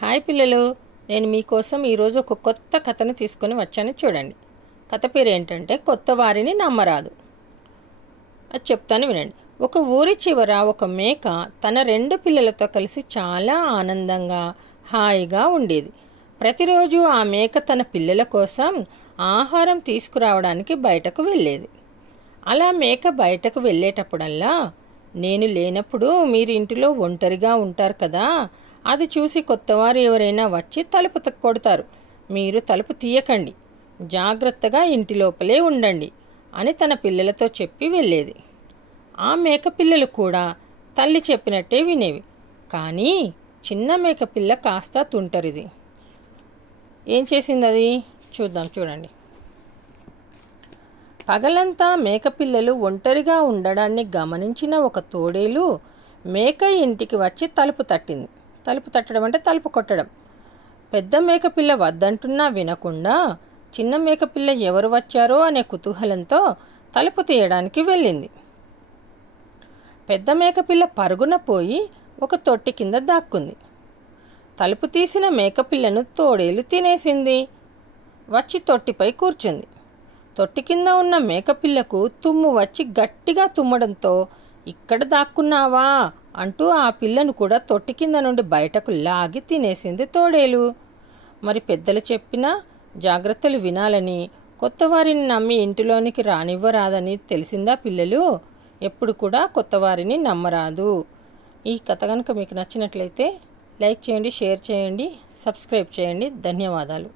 Hi పిల్లలు, నేను మీకోసం ఈరోజు ఒక కొత్త కథను తీసుకొని వచ్చాను. చూడండి. కథ పేరు ఏంటంటే కొత్త వారిని నమ్మరాదు. అది చెప్తాను, వినండి. ఒక ఊరి చివర ఒక మేక తన 2 పిల్లలతో కలిసి చాలా ఆనందంగా హాయిగా ఉండేది. ప్రతిరోజు ఆ మేక తన పిల్లల కోసం ఆహారం తీసుకురావడానికి బయటకు వెళ్ళేది. అలా మేక బయటకు వెళ్ళేటప్పుడల్లా, నేను లేనప్పుడు మీరు ఇంటిలో ఒంటరిగా ఉంటారు కదా, అది చూసి కొత్తవారు ఎవరైనా వచ్చి తలుపు కొడతారు. మీరు తలుపు తీయకండి, జాగ్రత్తగా ఇంటి లోపలే ఉండండి అని తన పిల్లలతో చెప్పి వెళ్ళేది. ఆ మేక పిల్లలు కూడా తల్లి చెప్పినట్టే వినేవి. కానీ చిన్న మేక పిల్ల కాస్త తుంటరిది. ఏం చేసింది అది చూద్దాం. చూడండి. పగలంతా మేకపిల్లలు ఒంటరిగా ఉండడాన్ని గమనించిన ఒక తోడేలు మేక ఇంటికి వచ్చి తలుపు తట్టింది. తలుపు తట్టడం అంటే తలుపు కొట్టడం. పెద్ద మేకపిల్ల వద్దంటున్నా వినకుండా చిన్న మేకపిల్ల ఎవరు వచ్చారో అనే కుతూహలంతో తలుపు తీయడానికి వెళ్ళింది. పెద్ద మేకపిల్ల పరుగున పోయి ఒక తొట్టి కింద దాక్కుంది. తలుపు తీసిన మేకపిల్లను తోడేలు తినేసింది. వచ్చి తొట్టిపై కూర్చుంది. తొట్టి కింద ఉన్న మేకపిల్లకు తుమ్ము వచ్చి గట్టిగా తుమ్మడంతో, ఇక్కడ దాక్కున్నావా అంటూ ఆ పిల్లను కూడా తొట్టి కింద నుండి బయటకు లాగి తినేసింది తోడేలు. మరి పెద్దలు చెప్పిన జాగ్రత్తలు వినాలని, కొత్తవారిని నమ్మి ఇంటిలోనికి రానివ్వరాదని తెలిసిందా పిల్లలు? ఎప్పుడు కూడా కొత్తవారిని నమ్మరాదు. ఈ కథ కనుక మీకు నచ్చినట్లయితే లైక్ చేయండి, షేర్ చేయండి, సబ్స్క్రైబ్ చేయండి. ధన్యవాదాలు.